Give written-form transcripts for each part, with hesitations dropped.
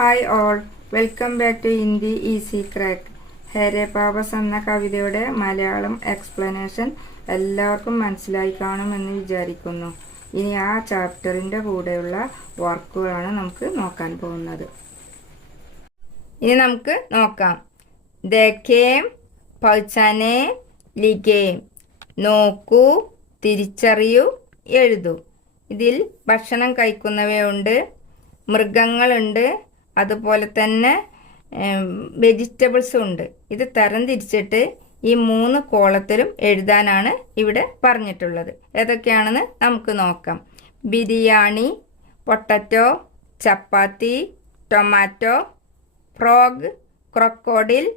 Hi all, welcome back to Hindi easy crack. ഹേരെ പാപസ് എന്ന കവിതയുടെ മലയാളം എക്സ്പ്ലനേഷൻ എല്ലാവർക്കും മനസ്സിലായി കാണുമെന്ന് വിചാരിക്കുന്നു. ഇനി ആ ചാപ്റ്ററിൻ്റെ കൂടെയുള്ള വർക്കുകളാണ് നമുക്ക് നോക്കാൻ പോകുന്നത്. ഇനി നമുക്ക് നോക്കാം. ദേഖേം, പഹ്ചാനേ, ലിഖേം. നോക്കൂ, തിരിച്ചറിയൂ, എഴുതൂ. ഇതിൽ ഭക്ഷണം കഴിക്കുന്നവയുണ്ട്, മൃഗങ്ങളുണ്ട്, അതുപോലെ തന്നെ വെജിറ്റബിൾസും ഉണ്ട്. ഇത് തരം തിരിച്ചിട്ട് ഈ 3 കോളത്തിലും എഴുതാനാണ് ഇവിടെ പറഞ്ഞിട്ടുള്ളത്. ഏതൊക്കെയാണെന്ന് നമുക്ക് നോക്കാം. Biryani, potato, chapati, tomato, frog, crocodile,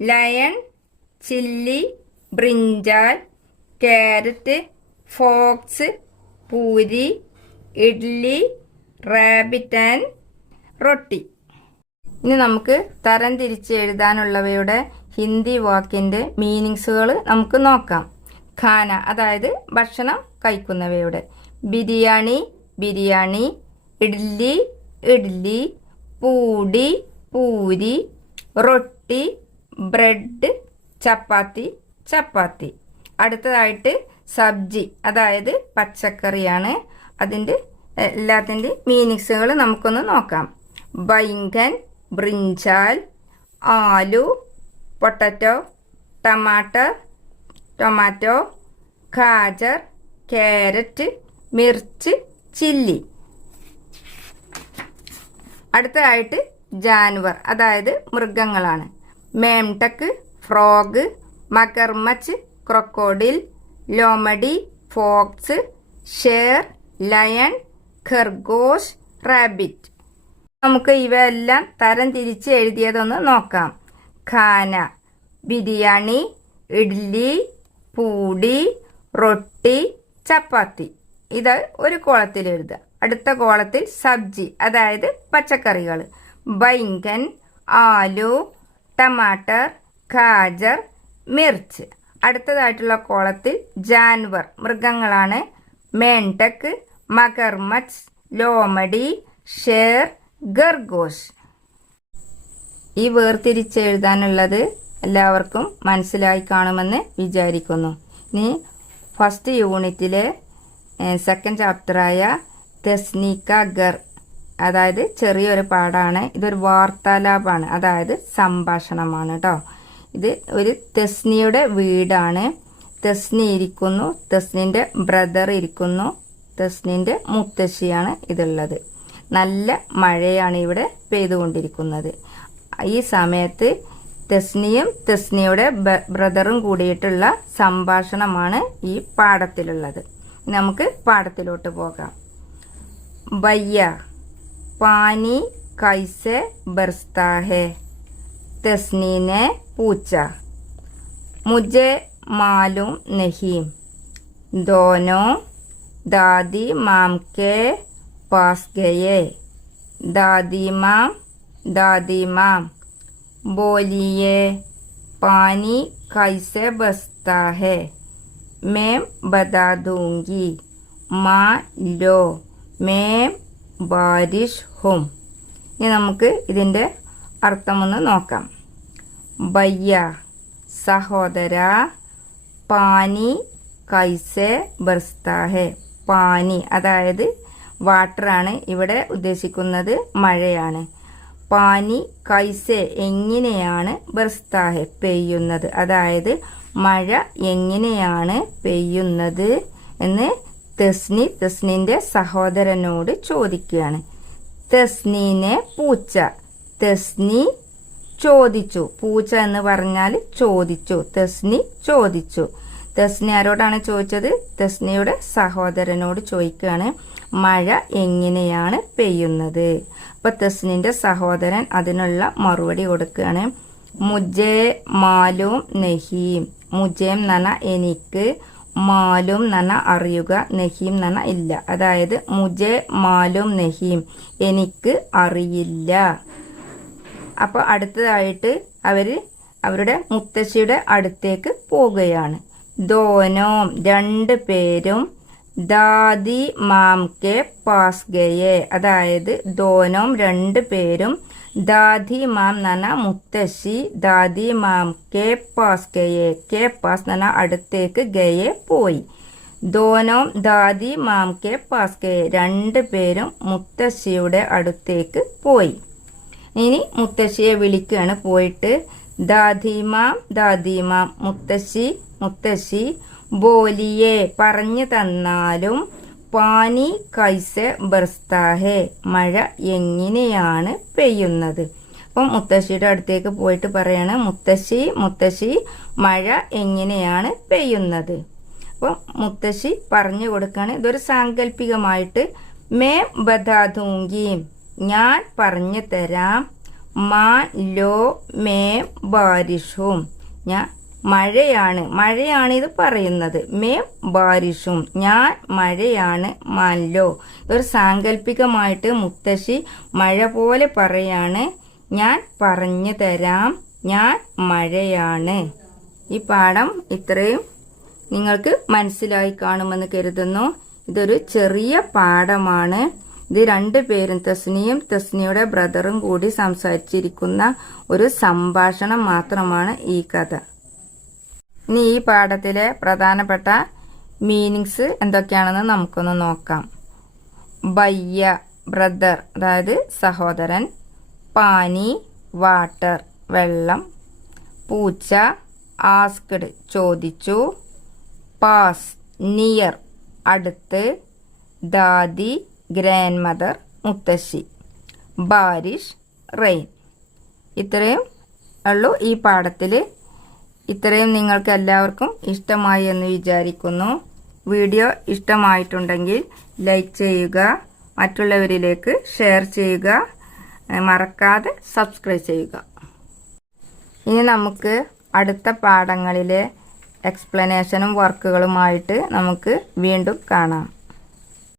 lion, chilli, brinjal, carrot, fox, puri, idli, rabbit and roti. ഇനി നമുക്ക് തരം തിരിച്ച് എഴുതാനുള്ളവയുടെ ഹിന്ദി വാക്കിൻ്റെ മീനിങ്സുകൾ നമുക്ക് നോക്കാം. ഖാന അതായത് ഭക്ഷണം കഴിക്കുന്നവയുടെ. ബിരിയാണി, ബിരിയാണി. ഇഡ്ലി, ഇഡ്ലി. പൂടി, പൂരി. റൊട്ടി, ബ്രെഡ്. ചപ്പാത്തി, ചപ്പാത്തി. അടുത്തതായിട്ട് സബ്ജി അതായത് പച്ചക്കറിയാണ്. അതിൻ്റെ എല്ലാത്തിൻ്റെ മീനിങ്സുകൾ നമുക്കൊന്ന് നോക്കാം. ബൈങ്കൻ, ബ്രിഞ്ചാൽ. ആലു, പൊട്ടറ്റോ, ടമാറ്റർ, ടൊമാറ്റോ. ഗാജർ, ക്യാരറ്റ്. മിർച്ച്, ചില്ലി. അടുത്തതായിട്ട് ജാൻവർ അതായത് മൃഗങ്ങളാണ്. മേംടക്ക്, ഫ്രോഗ്. മഗർമച്ച്, ക്രൊക്കോഡിൽ. ലോമഡി, ഫോക്സ്. ഷേർ, ലയൺ. ഖർഗോഷ്, റാബിറ്റ്. നമുക്ക് ഇവയെല്ലാം തരം തിരിച്ച് എഴുതിയതൊന്ന് നോക്കാം. ഖാന ബിരിയാണി, ഇഡ്ലി, പൂടി, റൊട്ടി, ചപ്പാത്തി. ഇത് ഒരു കോളത്തിൽ എഴുതുക. അടുത്ത കോളത്തിൽ സബ്ജി അതായത് പച്ചക്കറികൾ. ബൈങ്കൻ, ആലു, ടമാറ്റർ, ഗാജർ, മിർച്ച്. അടുത്തതായിട്ടുള്ള കോളത്തിൽ ജാൻവർ മൃഗങ്ങളാണ്. മേണ്ടക്ക്, മഗർമച്ച്, ലോമഡി, ഷേർ, ഖർഗോഷ്. ഈ വേർതിരിച്ച് എഴുതാനുള്ളത് എല്ലാവർക്കും മനസ്സിലായി കാണുമെന്ന് വിചാരിക്കുന്നു. ഇനി ഫസ്റ്റ് യൂണിറ്റിലെ സെക്കൻഡ് ചാപ്റ്ററായ തെസ്നിക ഗർ അതായത് ചെറിയൊരു പാഠമാണ്. ഇതൊരു വാർത്താലാപാണ് അതായത് സംഭാഷണമാണ് കേട്ടോ. ഇത് ഒരു തെസ്നിയുടെ വീടാണ്. തെസ്നി ഇരിക്കുന്നു, തെസ്നിൻ്റെ ബ്രദർ ഇരിക്കുന്നു, തെസ്നിൻ്റെ മുത്തശ്ശിയാണ് ഇതുള്ളത്. നല്ല മഴയാണ് ഇവിടെ പെയ്തുകൊണ്ടിരിക്കുന്നത്. ഈ സമയത്ത് തെസ്നിയും തെസ്നിയുടെ ബ്രദറും കൂടിയിട്ടുള്ള സംഭാഷണമാണ് ഈ പാഠത്തിലുള്ളത്. നമുക്ക് പാഠത്തിലോട്ട് പോകാം. ഭയ്യ, പാനി കൈസെ ബർസ്താ ഹെ? തെസ്നി ने पूछा. मुझे मालूम नहीं. दोनों दादी माम के पास गए. दादी माम बोलिए, पानी कैसे बरसता है? मैं बता दूंगी. माँ लो, मैं बारिश हूँ. ഇനി നമുക്ക് ഇതിൻ്റെ അർത്ഥമൊന്ന് നോക്കാം. ഭയ്യ സഹോദര. പാനി കൈസെ ബർസ്താ ഹെ? പാനി അതായത് വാട്ടറാണ് ഇവിടെ ഉദ്ദേശിക്കുന്നത്, മഴയാണ്. പാനി കൈസെ എങ്ങനെയാണ്, ബർസ്താ ഹെ പെയ്യുന്നത്, അതായത് മഴ എങ്ങനെയാണ് പെയ്യുന്നത് എന്ന് തെസ്നിൻ്റെ സഹോദരനോട് ചോദിക്കുകയാണ്. തെസ്നീനെ പൂച്ച. തെസ്നി ചോദിച്ചു. പൂച്ച എന്ന് പറഞ്ഞാൽ ചോദിച്ചു. തെസ്നി ചോദിച്ചു. തെസ്നി ആരോടാണ് ചോദിച്ചത്? തെസ്നിയുടെ സഹോദരനോട് ചോദിക്കുകയാണ് മഴ എങ്ങനെയാണ് പെയ്യുന്നത്. അപ്പൊ തെസ്നിന്റെ സഹോദരൻ അതിനുള്ള മറുപടി കൊടുക്കുകയാണ്. മുജേ മാലൂം നഹീം. മുജേം എന്ന് പറഞ്ഞാൽ എനിക്ക്, മാലൂം എന്ന് പറഞ്ഞാൽ അറിയുക, നഹീം എന്ന് പറഞ്ഞാൽ ഇല്ല. അതായത് മുജേ മാലൂം നഹീം എനിക്ക് അറിയില്ല. അപ്പോൾ അടുത്തതായിട്ട് അവരുടെ മുത്തശ്ശിയുടെ അടുത്തേക്ക് പോവുകയാണ്. ദോനോം 2 പേരും, ദാദി മാം കെ പാസ് ഗയെ. അതായത് ദോനോം രണ്ട് പേരും ദാദി മാം എന്ന് പറഞ്ഞാൽ മുത്തശ്ശി, ദാദി മാം കെ പാസ് ഗയെ. കെ പാസ് എന്ന് പറഞ്ഞാൽ അടുത്തേക്ക്, ഗയെ പോയി. ദോനോം ദാദി മാം കെ പാസ് ഗയെ. രണ്ട് പേരും മുത്തശ്ശിയുടെ അടുത്തേക്ക് പോയി. ഇനി മുത്തശ്ശിയെ വിളിക്കുകയാണ്. പോയിട്ട് ദാദി മാം മുത്തശ്ശി ബോലിയെ പറഞ്ഞു തന്നാലും, പാനി കൈസെ ബർസ്താ ഹെ മഴ എങ്ങനെയാണ് പെയ്യുന്നത്. അപ്പം മുത്തശ്ശിയുടെ അടുത്തേക്ക് പോയിട്ട് പറയാണ്, മുത്തശ്ശി മഴ എങ്ങനെയാണ് പെയ്യുന്നത്. അപ്പം മുത്തശ്ശി പറഞ്ഞു കൊടുക്കാണ്. ഇതൊരു സാങ്കല്പികമായിട്ട് മേ ബതാദൂങ്കി, ഞാൻ പറഞ്ഞു തരാം. മാൻ ലോ മേ ബാരിഷും, ഞാൻ മഴയാണ് ഇത് പറയുന്നത്. മേ ബാരിഷും, ഞാൻ മഴയാണ്. മാൻലോ, ഇതൊരു സാങ്കല്പികമായിട്ട് മുത്തശ്ശി മഴ പോലെ പറയാണ്. ഞാൻ പറഞ്ഞു തരാം, ഞാൻ മഴയാണ്. ഈ പാഠം ഇത്രയും നിങ്ങൾക്ക് മനസ്സിലായി കാണുമെന്ന് കരുതുന്നു. ഇതൊരു ചെറിയ പാഠമാണ്. ഇത് രണ്ടു പേരും തസ്നിയുടെ ബ്രദറും കൂടി സംസാരിച്ചിരിക്കുന്ന ഒരു സംഭാഷണം മാത്രമാണ് ഈ കഥ. ഇനി ഈ പാഠത്തിലെ പ്രധാനപ്പെട്ട മീനിങ്സ് എന്തൊക്കെയാണെന്ന് നമുക്കൊന്ന് നോക്കാം. ബയ്യ ബ്രദർ, അതായത് സഹോദരൻ. പാനി വാട്ടർ, വെള്ളം. പൂച്ച ആസ്ക്ഡ്, ചോദിച്ചു. പാസ് നിയർ, അടുത്ത്. ദാദി ഗ്രാൻഡ് മദർ, മുത്തശ്ശി. ബാരിഷ് റെയിൻ. ഇത്രയും ഉള്ളൂ ഈ പാഠത്തിൽ. ഇത്രയും നിങ്ങൾക്ക് എല്ലാവർക്കും ഇഷ്ടമായി എന്ന് വിചാരിക്കുന്നു. വീഡിയോ ഇഷ്ടമായിട്ടുണ്ടെങ്കിൽ ലൈക്ക് ചെയ്യുക, മറ്റുള്ളവരിലേക്ക് ഷെയർ ചെയ്യുക, മറക്കാതെ സബ്സ്ക്രൈബ് ചെയ്യുക. ഇനി നമുക്ക് അടുത്ത പാഠങ്ങളിലെ എക്സ്പ്ലനേഷനും വർക്കുകളുമായിട്ട് നമുക്ക് വീണ്ടും കാണാം.